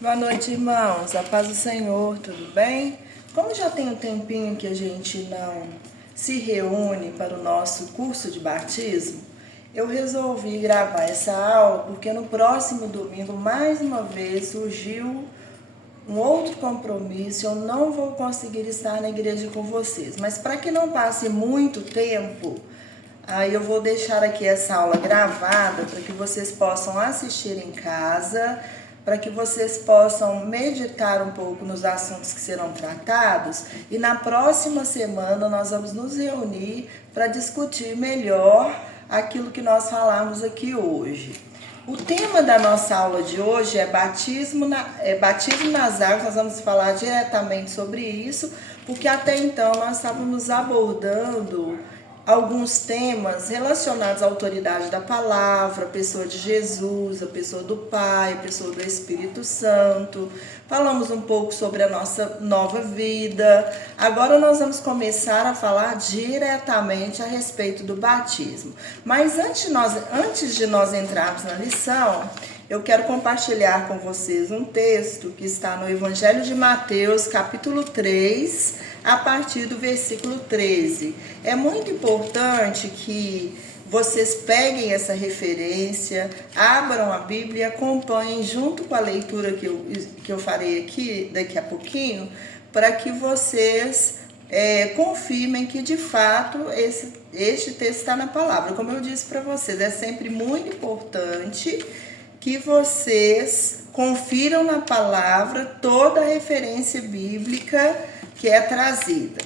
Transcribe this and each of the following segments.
Boa noite, irmãos. A paz do Senhor, tudo bem? Como já tem um tempinho que a gente não se reúne para o nosso curso de batismo, eu resolvi gravar essa aula porque no próximo domingo, mais uma vez, surgiu um outro compromisso. Eu não vou conseguir estar na igreja com vocês, mas para que não passe muito tempo, aí eu vou deixar aqui essa aula gravada para que vocês possam assistir em casa, para que vocês possam meditar um pouco nos assuntos que serão tratados, e na próxima semana nós vamos nos reunir para discutir melhor aquilo que nós falamos aqui hoje. O tema da nossa aula de hoje é batismo nas águas. Nós vamos falar diretamente sobre isso, porque até então nós estávamos abordando alguns temas relacionados à autoridade da palavra, a pessoa de Jesus, a pessoa do Pai, a pessoa do Espírito Santo. Falamos um pouco sobre a nossa nova vida. Agora nós vamos começar a falar diretamente a respeito do batismo. Mas antes de nós entrarmos na lição, eu quero compartilhar com vocês um texto que está no Evangelho de Mateus, capítulo 3, a partir do versículo 13. É muito importante que vocês peguem essa referência, abram a Bíblia e acompanhem junto com a leitura que eu farei aqui daqui a pouquinho, para que vocês confirmem que de fato este texto está na palavra. Como eu disse para vocês, é sempre muito importante que vocês confiram na palavra toda a referência bíblica que é trazida.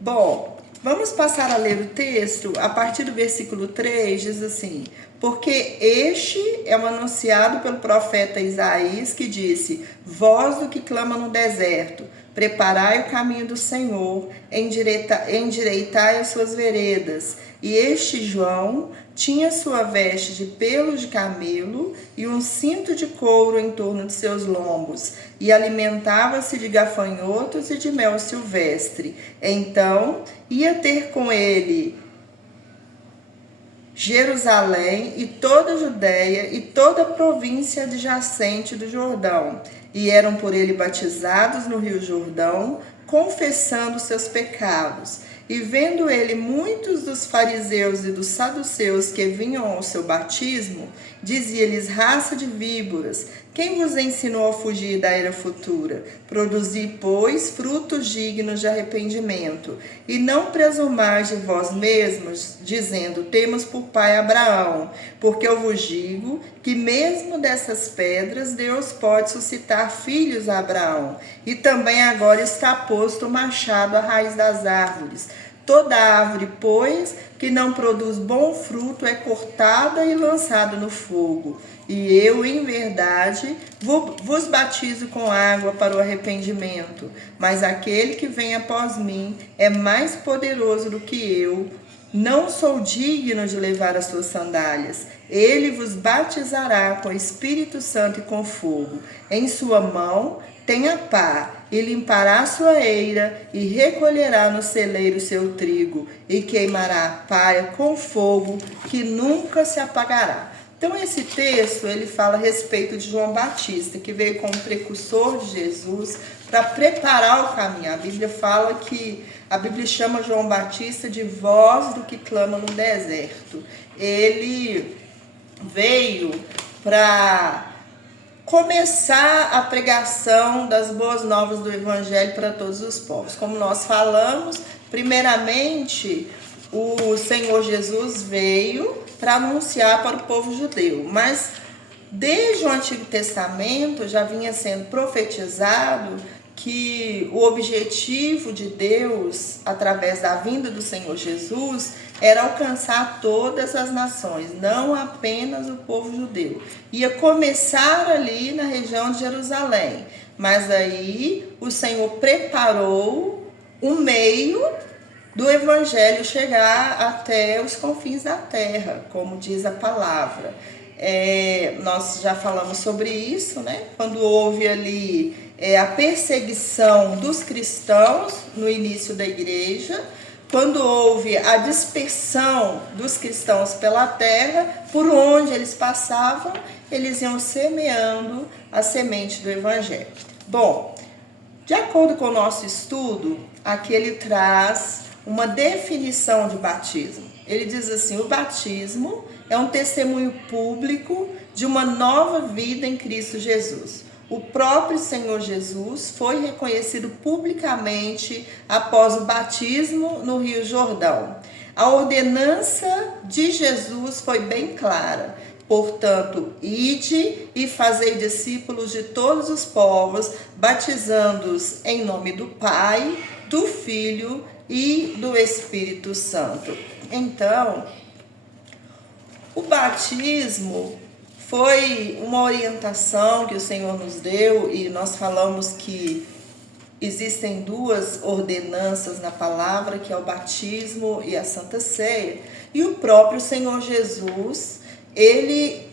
Bom, vamos passar a ler o texto. A partir do versículo 3 diz assim: porque este é o anunciado pelo profeta Isaías, que disse: voz do que clama no deserto, preparai o caminho do Senhor, endireitai as suas veredas. E este João tinha sua veste de pelos de camelo e um cinto de couro em torno de seus lombos, e alimentava-se de gafanhotos e de mel silvestre. Então ia ter com ele Jerusalém e toda a Judéia e toda a província adjacente do Jordão, e eram por ele batizados no rio Jordão, confessando seus pecados. E vendo ele muitos dos fariseus e dos saduceus que vinham ao seu batismo, dizia-lhes: raça de víboras, quem vos ensinou a fugir da era futura? Produzi, pois, frutos dignos de arrependimento, e não presumais de vós mesmos, dizendo: temos por pai Abraão, porque eu vos digo que mesmo dessas pedras Deus pode suscitar filhos a Abraão. E também agora está posto o machado à raiz das árvores. Toda árvore, pois, que não produz bom fruto é cortada e lançada no fogo. E eu, em verdade, vos batizo com água para o arrependimento, mas aquele que vem após mim é mais poderoso do que eu. Não sou digno de levar as suas sandálias. Ele vos batizará com o Espírito Santo e com fogo. Em sua mão tem a pá, e limpará a sua eira, e recolherá no celeiro seu trigo, e queimará a palha com fogo, que nunca se apagará. Então esse texto, ele fala a respeito de João Batista, que veio como precursor de Jesus para preparar o caminho. A Bíblia chama João Batista de voz do que clama no deserto. Ele veio para começar a pregação das boas novas do Evangelho para todos os povos. Como nós falamos, primeiramente, o Senhor Jesus veio para anunciar para o povo judeu, mas desde o Antigo Testamento já vinha sendo profetizado que o objetivo de Deus, através da vinda do Senhor Jesus, era alcançar todas as nações, não apenas o povo judeu. Ia começar ali na região de Jerusalém, mas aí o Senhor preparou um meio do Evangelho chegar até os confins da terra, como diz a palavra. Nós já falamos sobre isso, né? Quando houve ali a perseguição dos cristãos no início da igreja, quando houve a dispersão dos cristãos pela terra, por onde eles passavam, eles iam semeando a semente do Evangelho. Bom, de acordo com o nosso estudo, aqui ele traz uma definição de batismo. Ele diz assim: o batismo é um testemunho público de uma nova vida em Cristo Jesus. O próprio Senhor Jesus foi reconhecido publicamente após o batismo no Rio Jordão. A ordenança de Jesus foi bem clara. Portanto, ide e fazei discípulos de todos os povos, batizando-os em nome do Pai, do Filho e do Espírito Santo. Então, o batismo foi uma orientação que o Senhor nos deu, e nós falamos que existem duas ordenanças na palavra, que é o batismo e a Santa Ceia. E o próprio Senhor Jesus, ele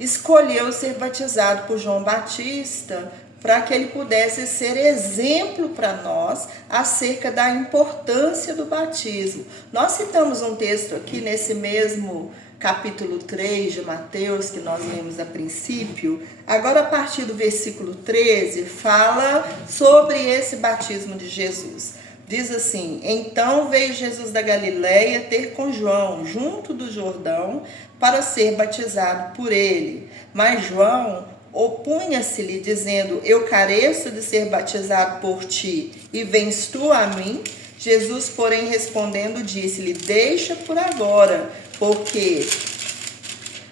escolheu ser batizado por João Batista para que ele pudesse ser exemplo para nós acerca da importância do batismo. Nós citamos um texto aqui nesse mesmo capítulo 3 de Mateus, que nós lemos a princípio. Agora, a partir do versículo 13, fala sobre esse batismo de Jesus. Diz assim: então veio Jesus da Galileia ter com João, junto do Jordão, para ser batizado por ele. Mas João opunha-se-lhe, dizendo: eu careço de ser batizado por ti, e vens tu a mim? Jesus, porém, respondendo, disse-lhe: deixa por agora, porque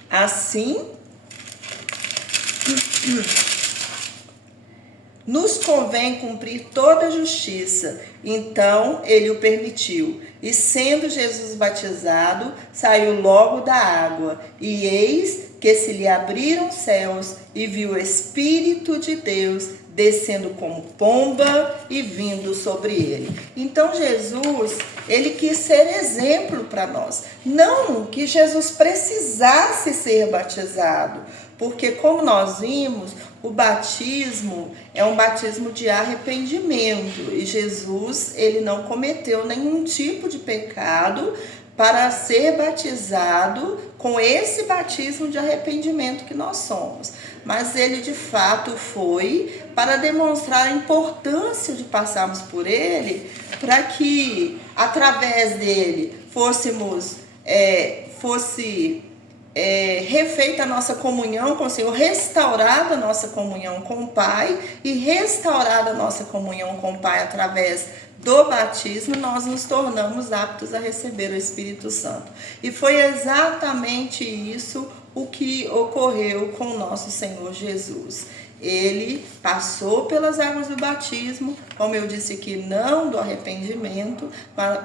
assim nos convém cumprir toda a justiça. Então ele o permitiu. E sendo Jesus batizado, saiu logo da água. E eis que se lhe abriram os céus, e viu o Espírito de Deus descendo como pomba e vindo sobre ele. Então Jesus, ele quis ser exemplo para nós. Não que Jesus precisasse ser batizado, porque como nós vimos, o batismo é um batismo de arrependimento. E Jesus, ele não cometeu nenhum tipo de pecado para ser batizado com esse batismo de arrependimento que nós somos. Mas ele de fato foi para demonstrar a importância de passarmos por ele, para que através dele fosse refeita a nossa comunhão com o Senhor, restaurada a nossa comunhão com o Pai, e restaurada a nossa comunhão com o Pai através do batismo, nós nos tornamos aptos a receber o Espírito Santo. E foi exatamente isso o que ocorreu com o nosso Senhor Jesus. Ele passou pelas águas do batismo, como eu disse aqui, não do arrependimento,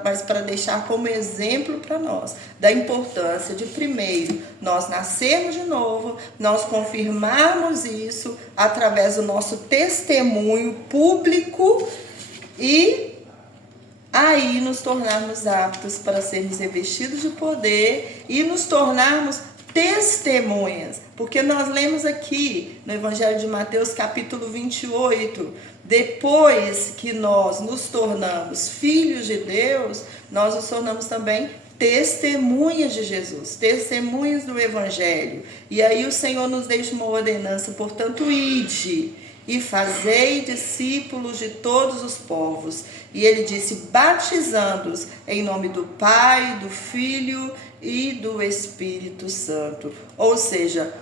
mas para deixar como exemplo para nós da importância de, primeiro, nós nascermos de novo, nós confirmarmos isso através do nosso testemunho público e aí nos tornarmos aptos para sermos revestidos de poder e nos tornarmos testemunhas, porque nós lemos aqui no Evangelho de Mateus capítulo 28, depois que nós nos tornamos filhos de Deus, nós nos tornamos também testemunhas de Jesus, testemunhas do Evangelho. E aí o Senhor nos deixa uma ordenança: portanto, ide e fazei discípulos de todos os povos. E ele disse: batizando-os em nome do Pai, do Filho e do Espírito Santo. Ou seja,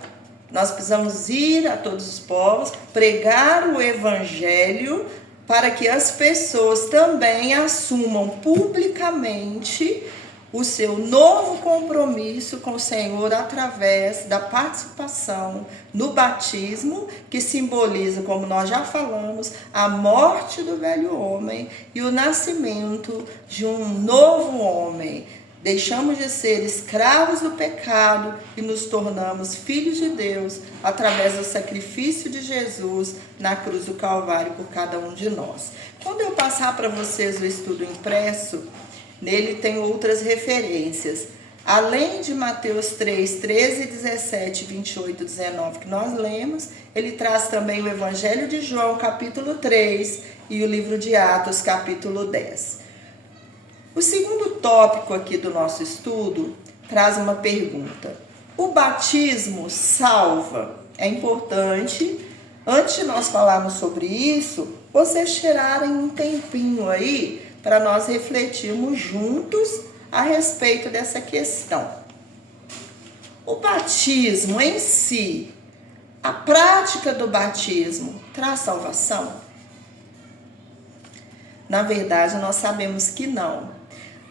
nós precisamos ir a todos os povos, pregar o Evangelho, para que as pessoas também assumam publicamente o seu novo compromisso com o Senhor através da participação no batismo, que simboliza, como nós já falamos, a morte do velho homem e o nascimento de um novo homem. Deixamos de ser escravos do pecado e nos tornamos filhos de Deus através do sacrifício de Jesus na cruz do Calvário por cada um de nós. Quando eu passar para vocês o estudo impresso, nele tem outras referências. Além de Mateus 3, 13, 17, 28, 19 que nós lemos, ele traz também o Evangelho de João, capítulo 3, e o livro de Atos, capítulo 10. O segundo tópico aqui do nosso estudo traz uma pergunta. O batismo salva? É importante, antes de nós falarmos sobre isso, vocês tirarem um tempinho aí para nós refletirmos juntos a respeito dessa questão. O batismo em si, a prática do batismo, traz salvação? Na verdade, nós sabemos que não.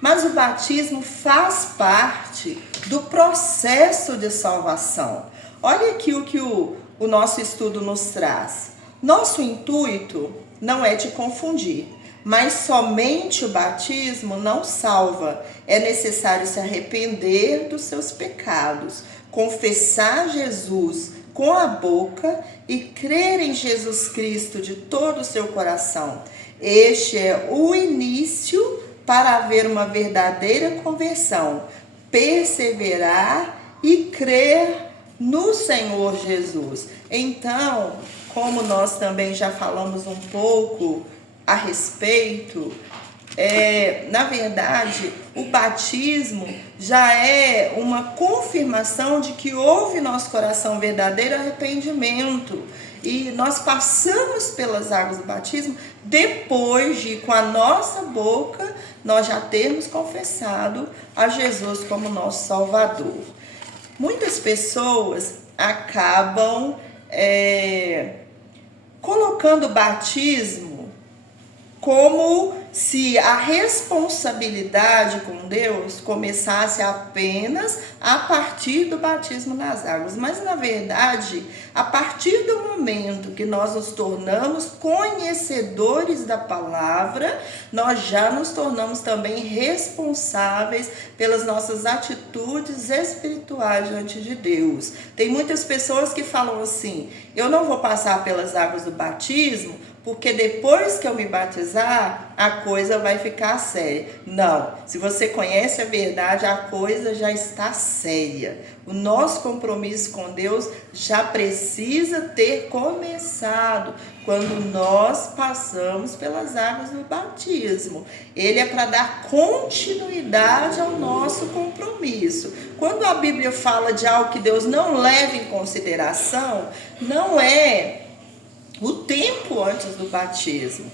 Mas o batismo faz parte do processo de salvação. Olha aqui o que o nosso estudo nos traz. Nosso intuito não é te confundir, mas somente o batismo não salva. É necessário se arrepender dos seus pecados, confessar Jesus com a boca e crer em Jesus Cristo de todo o seu coração. Este é o início para haver uma verdadeira conversão, perseverar e crer no Senhor Jesus. Então, como nós também já falamos um pouco a respeito, na verdade, o batismo já é uma confirmação de que houve em nosso coração verdadeiro arrependimento. E nós passamos pelas águas do batismo depois de, com a nossa boca, nós já termos confessado a Jesus como nosso Salvador. Muitas pessoas acabam colocando o batismo como se a responsabilidade com Deus começasse apenas a partir do batismo nas águas. Mas, na verdade, a partir do momento que nós nos tornamos conhecedores da palavra, nós já nos tornamos também responsáveis pelas nossas atitudes espirituais diante de Deus. Tem muitas pessoas que falam assim: eu não vou passar pelas águas do batismo, porque depois que eu me batizar, a coisa vai ficar séria. Não, se você conhece a verdade, a coisa já está séria. O nosso compromisso com Deus já precisa ter começado quando nós passamos pelas águas do batismo. Ele é para dar continuidade ao nosso compromisso. Quando a Bíblia fala de algo que Deus não leva em consideração, não é o tempo antes do batismo,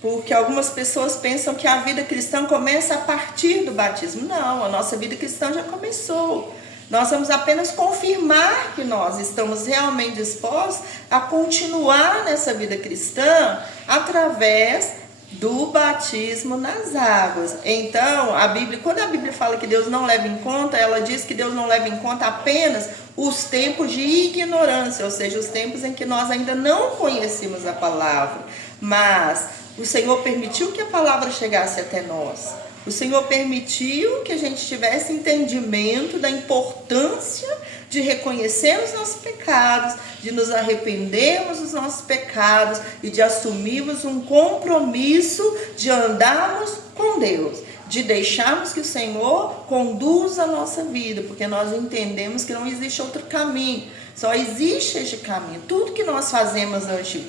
porque algumas pessoas pensam que a vida cristã começa a partir do batismo. Não, a nossa vida cristã já começou. Nós vamos apenas confirmar que nós estamos realmente dispostos a continuar nessa vida cristã através do batismo nas águas. Então, quando a Bíblia fala que Deus não leva em conta, ela diz que Deus não leva em conta apenas os tempos de ignorância, ou seja, os tempos em que nós ainda não conhecemos a palavra. Mas o Senhor permitiu que a palavra chegasse até nós. O Senhor permitiu que a gente tivesse entendimento da importância de reconhecer os nossos pecados, de nos arrependermos dos nossos pecados e de assumirmos um compromisso de andarmos com Deus, de deixarmos que o Senhor conduza a nossa vida, porque nós entendemos que não existe outro caminho, só existe este caminho. Tudo que nós fazemos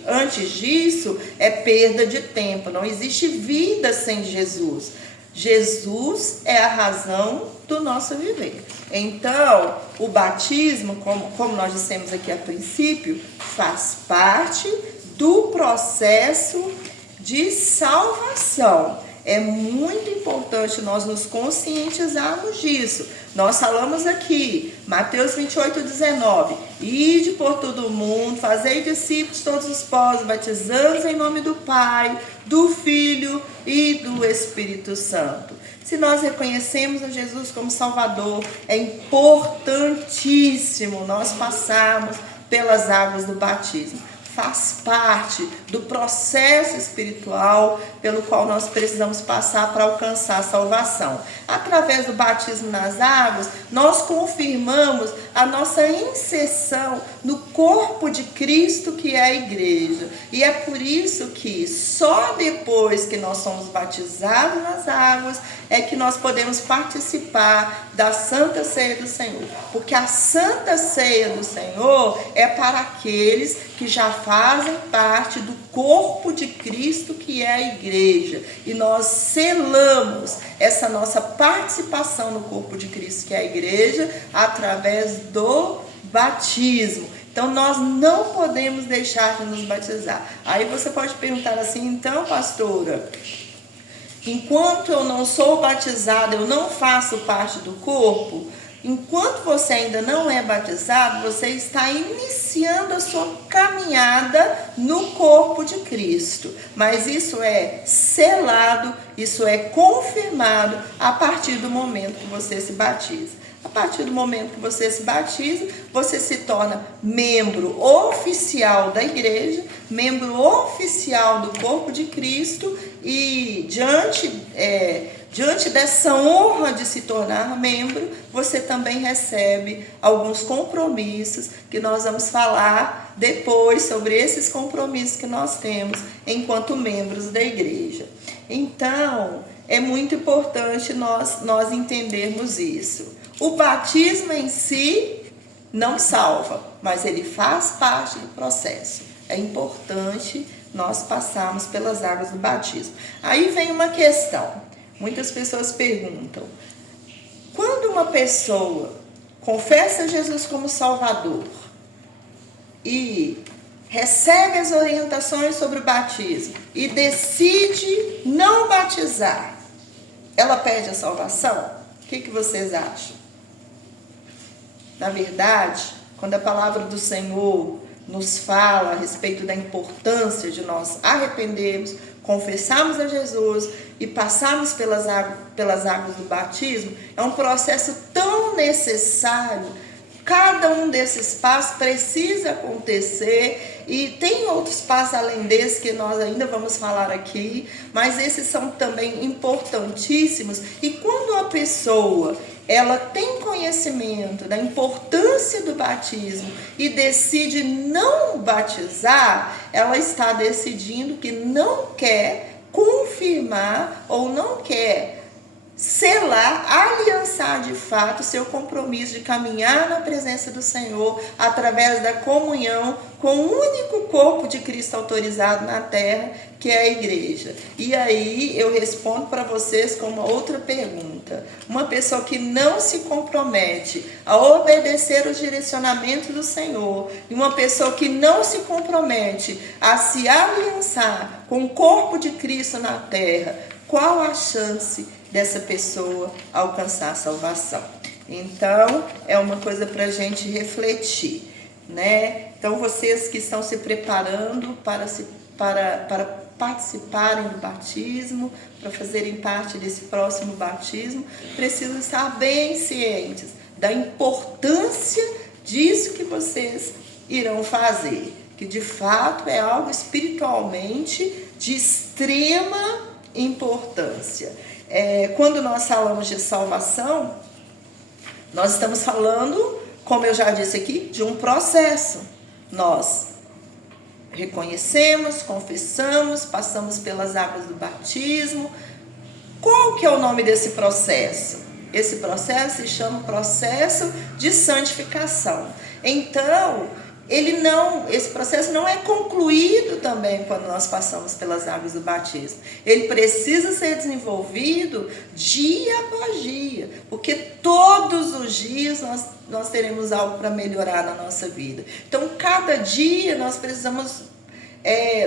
antes disso é perda de tempo, não existe vida sem Jesus. Jesus é a razão do nosso viver. Então, o batismo, como nós dissemos aqui a princípio, faz parte do processo de salvação. É muito importante nós nos conscientizarmos disso. Nós falamos aqui, Mateus 28:19, ide por todo o mundo, fazei discípulos de todos os povos, batizando em nome do Pai, do Filho e do Espírito Santo. Se nós reconhecemos a Jesus como Salvador, é importantíssimo nós passarmos pelas águas do batismo. Faz parte do processo espiritual pelo qual nós precisamos passar para alcançar a salvação. Através do batismo nas águas, nós confirmamos a nossa inserção no corpo de Cristo, que é a igreja. E é por isso que só depois que nós somos batizados nas águas é que nós podemos participar da Santa Ceia do Senhor. Porque a Santa Ceia do Senhor é para aqueles que já fazem parte do corpo de Cristo, que é a igreja. E nós selamos essa nossa participação no corpo de Cristo, que é a igreja, através do batismo. Então nós não podemos deixar de nos batizar. Aí você pode perguntar assim: então, pastora, enquanto eu não sou batizada, eu não faço parte do corpo? Enquanto você ainda não é batizado, você está iniciando a sua caminhada no corpo de Cristo. Mas isso é selado, isso é confirmado a partir do momento que você se batiza. A partir do momento que você se batiza, você se torna membro oficial da igreja, membro oficial do corpo de Cristo, e diante dessa honra de se tornar membro, você também recebe alguns compromissos que nós vamos falar depois sobre esses compromissos que nós temos enquanto membros da igreja. Então, é muito importante nós entendermos isso. O batismo em si não salva, mas ele faz parte do processo. É importante nós passarmos pelas águas do batismo. Aí vem uma questão. Muitas pessoas perguntam: quando uma pessoa confessa Jesus como Salvador e recebe as orientações sobre o batismo e decide não batizar, ela perde a salvação? O que vocês acham? Na verdade, quando a palavra do Senhor nos fala a respeito da importância de nós arrependermos, confessarmos a Jesus e passarmos pelas águas do batismo, é um processo tão necessário. Cada um desses passos precisa acontecer, e tem outros passos além desse que nós ainda vamos falar aqui, mas esses são também importantíssimos. E quando a pessoa ela tem conhecimento da importância do batismo e decide não batizar, ela está decidindo que não quer confirmar ou não quer selar, aliançar de fato seu compromisso de caminhar na presença do Senhor através da comunhão com o único corpo de Cristo autorizado na terra, que é a igreja. E aí eu respondo para vocês com uma outra pergunta. Uma pessoa que não se compromete a obedecer os direcionamentos do Senhor, e uma pessoa que não se compromete a se aliançar com o corpo de Cristo na terra, qual a chance dessa pessoa alcançar a salvação? Então, é uma coisa para a gente refletir, né? Então, vocês que estão se preparando para participarem do batismo, para fazerem parte desse próximo batismo, precisam estar bem cientes da importância disso que vocês irão fazer, que de fato é algo espiritualmente de extrema importância. Quando nós falamos de salvação, nós estamos falando, como eu já disse aqui, de um processo. Nós reconhecemos, confessamos, passamos pelas águas do batismo. Qual que é o nome desse processo? Esse processo se chama processo de santificação. Então, esse processo não é concluído também quando nós passamos pelas águas do batismo. Ele precisa ser desenvolvido dia após dia, porque todos os dias nós teremos algo para melhorar na nossa vida. Então, cada dia nós precisamos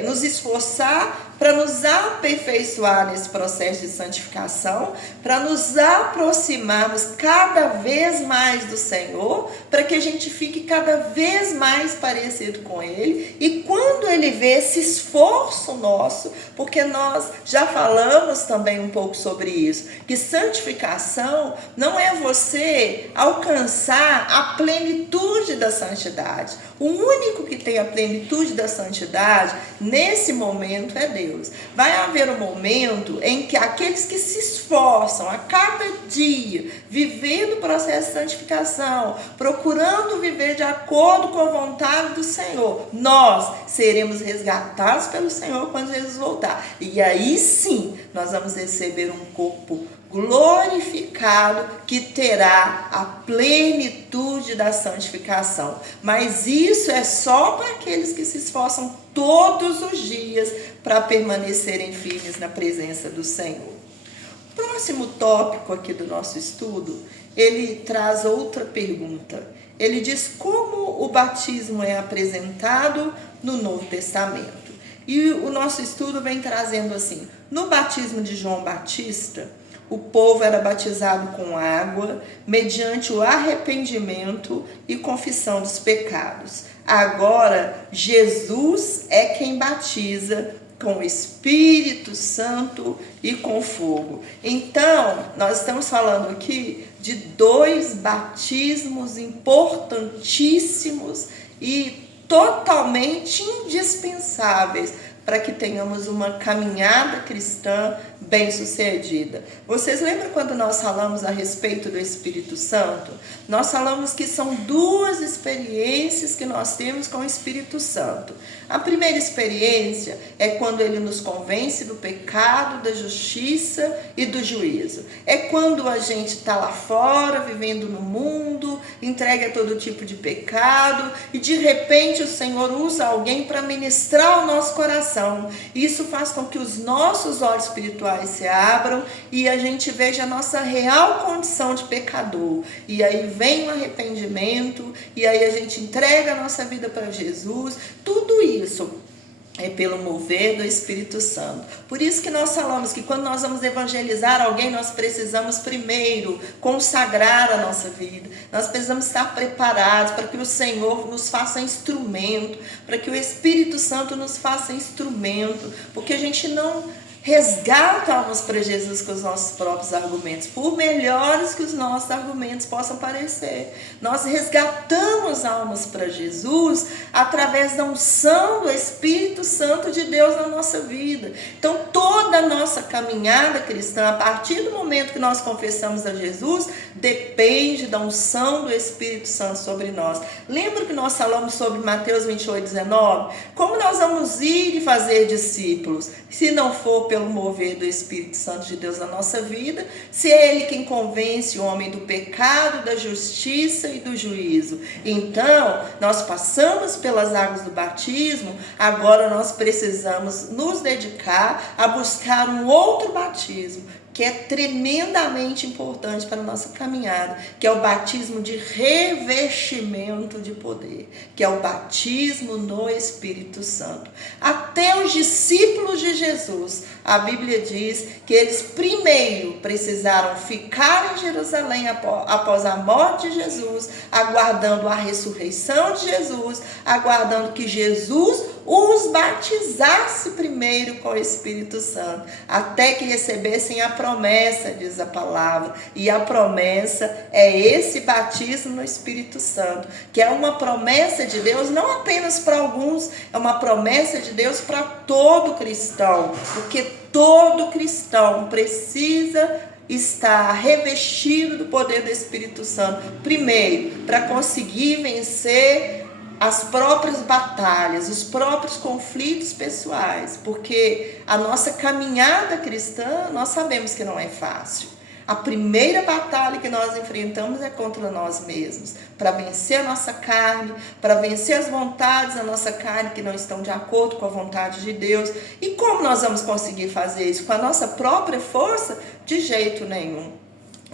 nos esforçar para nos aperfeiçoar nesse processo de santificação, para nos aproximarmos cada vez mais do Senhor, para que a gente fique cada vez mais parecido com Ele. E quando Ele vê esse esforço nosso, porque nós já falamos também um pouco sobre isso, que santificação não é você alcançar a plenitude da santidade. O único que tem a plenitude da santidade nesse momento é Deus. Deus. Vai haver um momento em que aqueles que se esforçam a cada dia, vivendo o processo de santificação, procurando viver de acordo com a vontade do Senhor, nós seremos resgatados pelo Senhor quando Jesus voltar. E aí sim, nós vamos receber um corpo glorificado que terá a plenitude da santificação. Mas isso é só para aqueles que se esforçam todos os dias para permanecerem firmes na presença do Senhor. O próximo tópico aqui do nosso estudo, ele traz outra pergunta. Ele diz como o batismo é apresentado no Novo Testamento. E o nosso estudo vem trazendo assim: no batismo de João Batista, o povo era batizado com água, mediante o arrependimento e confissão dos pecados. Agora, Jesus é quem batiza com o Espírito Santo e com fogo. Então, nós estamos falando aqui de dois batismos importantíssimos e totalmente indispensáveis para que tenhamos uma caminhada cristã bem-sucedida. Vocês lembram quando nós falamos a respeito do Espírito Santo? Nós falamos que são duas experiências que nós temos com o Espírito Santo. A primeira experiência é quando ele nos convence do pecado, da justiça e do juízo. É quando a gente está lá fora, vivendo no mundo, entrega todo tipo de pecado e de repente o Senhor usa alguém para ministrar o nosso coração. Isso faz com que os nossos olhos espirituais se abram e a gente veja a nossa real condição de pecador. E aí vem o arrependimento, e aí a gente entrega a nossa vida para Jesus. Tudo isso é pelo mover do Espírito Santo. Por isso que nós falamos que quando nós vamos evangelizar alguém, nós precisamos primeiro consagrar a nossa vida. Nós precisamos estar preparados para que o Senhor nos faça instrumento, para que o Espírito Santo nos faça instrumento, porque a gente não resgata almas para Jesus com os nossos próprios argumentos, por melhores que os nossos argumentos possam parecer. Nós resgatamos almas para Jesus através da unção do Espírito Santo de Deus na nossa vida. Então, toda a nossa caminhada cristã, a partir do momento que nós confessamos a Jesus, depende da unção do Espírito Santo sobre nós. Lembra que nós falamos sobre Mateus 28:19? Como nós vamos ir e fazer discípulos, se não for pelo mover do Espírito Santo de Deus na nossa vida, se é Ele quem convence o homem do pecado, da justiça e do juízo. Então, nós passamos pelas águas do batismo, agora nós precisamos nos dedicar a buscar um outro batismo, que é tremendamente importante para a nossa caminhada, que é o batismo de revestimento de poder, que é o batismo no Espírito Santo. Até os discípulos de Jesus, a Bíblia diz que eles primeiro precisaram ficar em Jerusalém após a morte de Jesus, aguardando a ressurreição de Jesus, aguardando que Jesus os batizasse primeiro com o Espírito Santo, até que recebessem a promessa, diz a palavra. E a promessa é esse batismo no Espírito Santo, que é uma promessa de Deus não apenas para alguns, é uma promessa de Deus para todo cristão, porque todo cristão precisa estar revestido do poder do Espírito Santo, primeiro, para conseguir vencer as próprias batalhas, os próprios conflitos pessoais, porque a nossa caminhada cristã, nós sabemos que não é fácil. A primeira batalha que nós enfrentamos é contra nós mesmos, para vencer a nossa carne, para vencer as vontades da nossa carne que não estão de acordo com a vontade de Deus. E como nós vamos conseguir fazer isso? Com a nossa própria força? De jeito nenhum.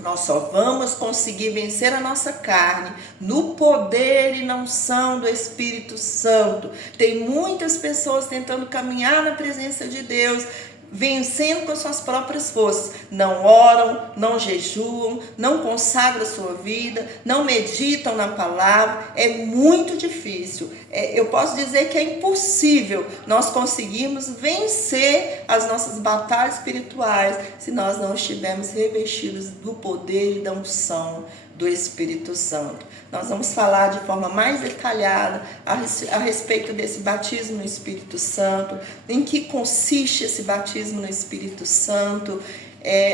Nós só vamos conseguir vencer a nossa carne no poder e na unção do Espírito Santo. Tem muitas pessoas tentando caminhar na presença de Deus, vencendo com suas próprias forças. Não oram, não jejuam, não consagram a sua vida, não meditam na palavra. É muito difícil. eu posso dizer que é impossível nós conseguirmos vencer as nossas batalhas espirituais se nós não estivermos revestidos do poder e da unção do Espírito Santo. Nós vamos falar de forma mais detalhada a respeito desse batismo no Espírito Santo, em que consiste esse batismo no Espírito Santo.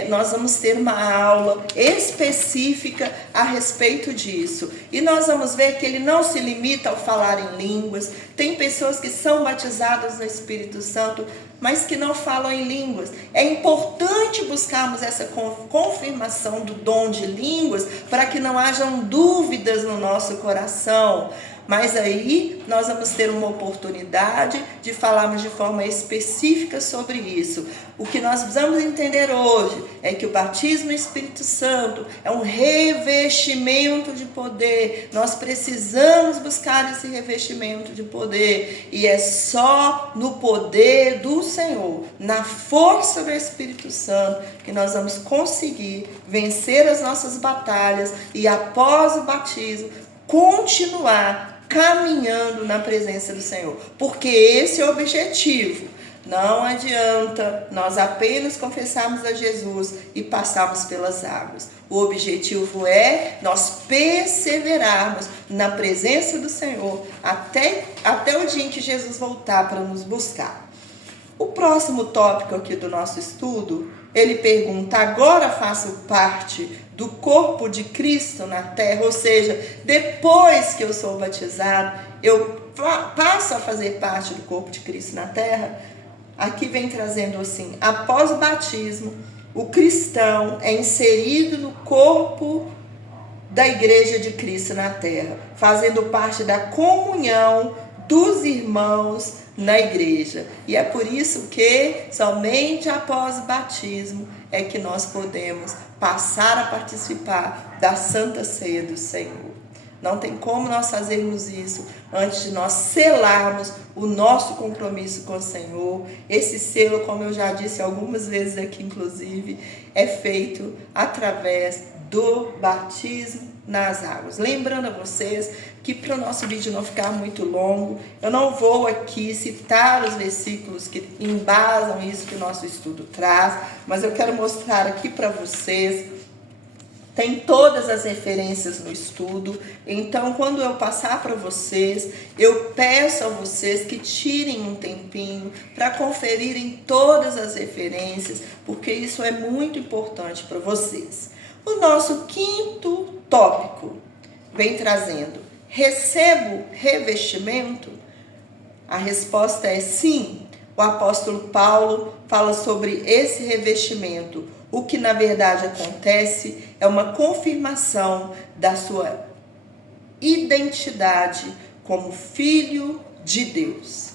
Nós vamos ter uma aula específica a respeito disso. E nós vamos ver que ele não se limita ao falar em línguas. Tem pessoas que são batizadas no Espírito Santo, mas que não falam em línguas. É importante buscarmos essa confirmação do dom de línguas para que não hajam dúvidas no nosso coração. Mas aí nós vamos ter uma oportunidade de falarmos de forma específica sobre isso. O que nós precisamos entender hoje é que o batismo no Espírito Santo é um revestimento de poder. Nós precisamos buscar esse revestimento de poder. E é só no poder do Senhor, na força do Espírito Santo, que nós vamos conseguir vencer as nossas batalhas e após o batismo continuar caminhando na presença do Senhor, porque esse é o objetivo. Não adianta nós apenas confessarmos a Jesus e passarmos pelas águas. O objetivo é nós perseverarmos na presença do Senhor até o dia em que Jesus voltar para nos buscar. O próximo tópico aqui do nosso estudo, ele pergunta: agora faço parte do corpo de Cristo na terra? Ou seja, depois que eu sou batizado, eu passo a fazer parte do corpo de Cristo na terra? Aqui vem trazendo assim: após o batismo, o cristão é inserido no corpo da igreja de Cristo na terra, fazendo parte da comunhão dos irmãos na igreja. E é por isso que somente após o batismo é que nós podemos passar a participar da Santa Ceia do Senhor. Não tem como nós fazermos isso antes de nós selarmos o nosso compromisso com o Senhor. Esse selo, como eu já disse algumas vezes aqui, inclusive, é feito através do batismo nas águas. Lembrando a vocês que, para o nosso vídeo não ficar muito longo, eu não vou aqui citar os versículos que embasam isso que o nosso estudo traz, mas eu quero mostrar aqui para vocês. Tem todas as referências no estudo. Então, quando eu passar para vocês, eu peço a vocês que tirem um tempinho para conferirem todas as referências, porque isso é muito importante para vocês. O nosso quinto tópico vem trazendo: recebo revestimento? A resposta é sim. O apóstolo Paulo fala sobre esse revestimento. O que na verdade acontece é uma confirmação da sua identidade como filho de Deus.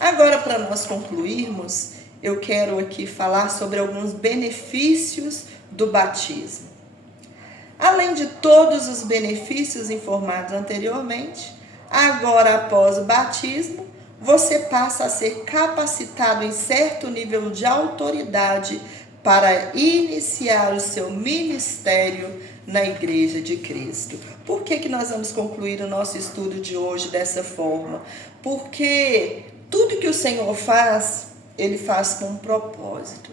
Agora, para nós concluirmos, eu quero aqui falar sobre alguns benefícios do batismo. Além de todos os benefícios informados anteriormente, agora após o batismo, você passa a ser capacitado em certo nível de autoridade para iniciar o seu ministério na Igreja de Cristo. Por que nós vamos concluir o nosso estudo de hoje dessa forma? Porque tudo que o Senhor faz, Ele faz com um propósito.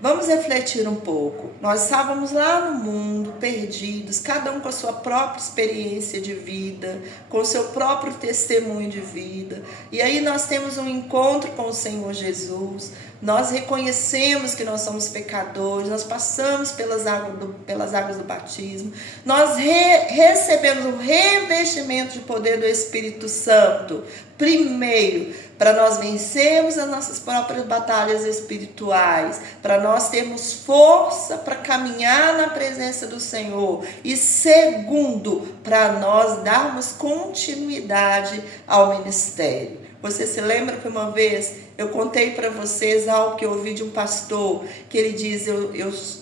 Vamos refletir um pouco. Nós estávamos lá no mundo, perdidos, cada um com a sua própria experiência de vida, com o seu próprio testemunho de vida. E aí nós temos um encontro com o Senhor Jesus. Nós reconhecemos que nós somos pecadores, nós passamos pelas águas do batismo, nós recebemos o revestimento de poder do Espírito Santo, primeiro, para nós vencermos as nossas próprias batalhas espirituais, para nós termos força para caminhar na presença do Senhor, e segundo, para nós darmos continuidade ao ministério. Você se lembra que uma vez eu contei para vocês algo que eu ouvi de um pastor, que ele diz: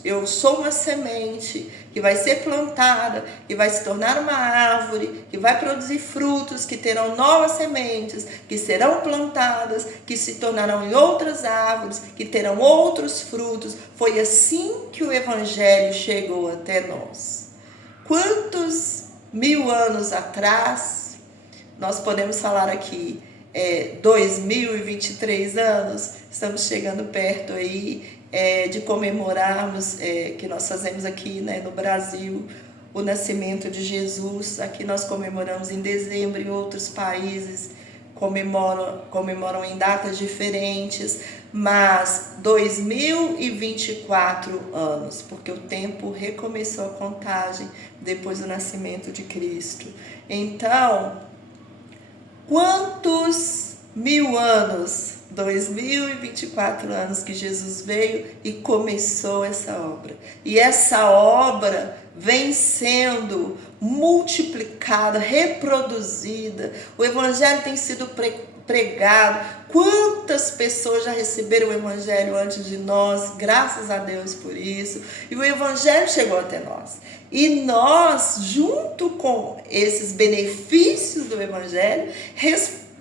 eu sou uma semente que vai ser plantada, que vai se tornar uma árvore, que vai produzir frutos, que terão novas sementes, que serão plantadas, que se tornarão em outras árvores, que terão outros frutos. Foi assim que o Evangelho chegou até nós. Quantos mil anos atrás, nós podemos falar aqui 2023 anos, estamos chegando perto aí de comemorarmos, que nós fazemos aqui, né, no Brasil, o nascimento de Jesus. Aqui nós comemoramos em dezembro, em outros países comemoram em datas diferentes, mas 2024 anos, porque o tempo recomeçou a contagem depois do nascimento de Cristo. Então, quantos mil anos, 2024 anos que Jesus veio e começou essa obra. E essa obra vem sendo multiplicada, reproduzida. O evangelho tem sido pregado. Quantas pessoas já receberam o evangelho antes de nós? Graças a Deus por isso. E o evangelho chegou até nós. E nós, junto com esses benefícios do evangelho,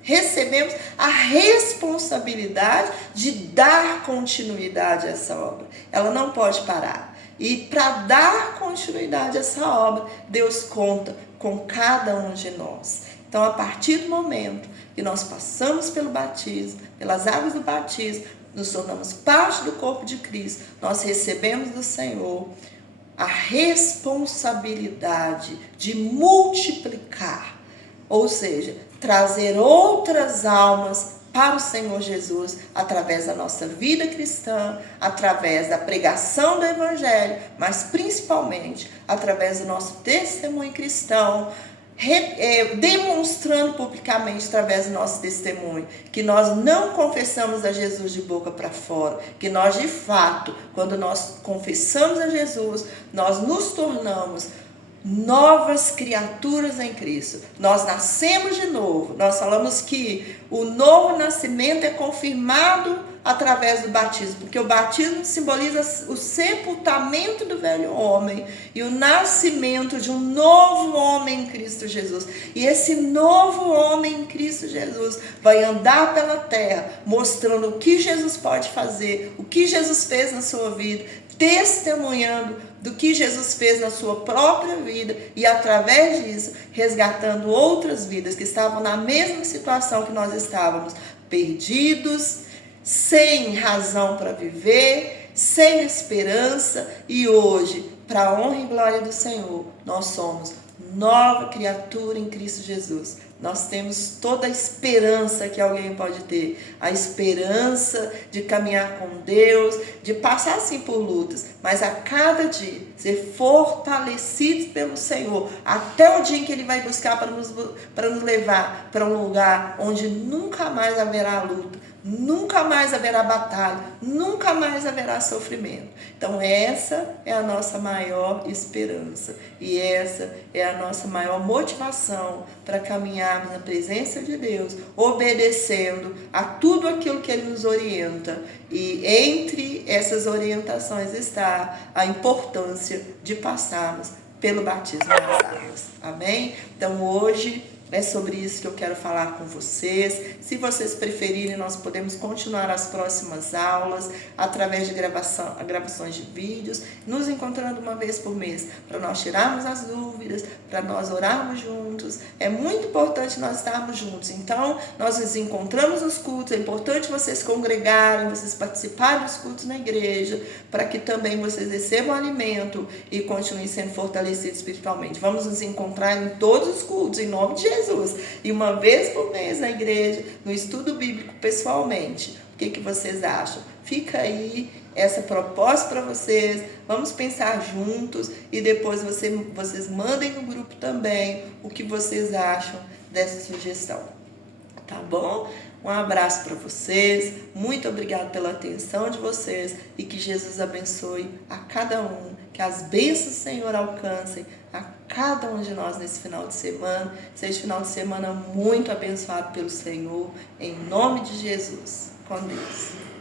recebemos a responsabilidade de dar continuidade a essa obra. Ela não pode parar. E para dar continuidade a essa obra, Deus conta com cada um de nós. Então, a partir do momento que nós passamos pelo batismo, pelas águas do batismo, nos tornamos parte do corpo de Cristo, nós recebemos do Senhor a responsabilidade de multiplicar, ou seja, trazer outras almas para o Senhor Jesus, através da nossa vida cristã, através da pregação do Evangelho, mas principalmente através do nosso testemunho cristão, demonstrando publicamente através do nosso testemunho que nós não confessamos a Jesus de boca para fora, que nós de fato, quando nós confessamos a Jesus, nós nos tornamos novas criaturas em Cristo. Nós nascemos de novo. Nós falamos que o novo nascimento é confirmado através do batismo, porque o batismo simboliza o sepultamento do velho homem e o nascimento de um novo homem em Cristo Jesus. E esse novo homem em Cristo Jesus vai andar pela terra, mostrando o que Jesus pode fazer, o que Jesus fez na sua vida, testemunhando do que Jesus fez na sua própria vida e, através disso, resgatando outras vidas que estavam na mesma situação que nós estávamos, perdidos, sem razão para viver, sem esperança, e hoje, para a honra e glória do Senhor, nós somos nova criatura em Cristo Jesus. Nós temos toda a esperança que alguém pode ter, a esperança de caminhar com Deus, de passar sim por lutas, mas a cada dia ser fortalecidos pelo Senhor, até o dia em que Ele vai buscar para nos levar para um lugar onde nunca mais haverá luta, nunca mais haverá batalha, nunca mais haverá sofrimento. Então essa é a nossa maior esperança e essa é a nossa maior motivação para caminharmos na presença de Deus, obedecendo a tudo aquilo que Ele nos orienta. E entre essas orientações está a importância de passarmos pelo batismo nas águas. Amém? Então hoje é sobre isso que eu quero falar com vocês. Se vocês preferirem, nós podemos continuar as próximas aulas através de gravações de vídeos, nos encontrando uma vez por mês, para nós tirarmos as dúvidas, para nós orarmos juntos. É muito importante nós estarmos juntos. Então, nós nos encontramos nos cultos. É importante vocês congregarem, vocês participarem dos cultos na igreja, para que também vocês recebam alimento e continuem sendo fortalecidos espiritualmente. Vamos nos encontrar em todos os cultos, em nome de Jesus. E uma vez por mês na igreja, no estudo bíblico pessoalmente. O que vocês acham? Fica aí essa proposta para vocês. Vamos pensar juntos e depois vocês mandem no grupo também o que vocês acham dessa sugestão. Tá bom? Um abraço para vocês. Muito obrigado pela atenção de vocês e que Jesus abençoe a cada um. Que as bênçãos do Senhor alcancem a cada um de nós nesse final de semana. Seja final de semana muito abençoado pelo Senhor. Em nome de Jesus. Com Deus.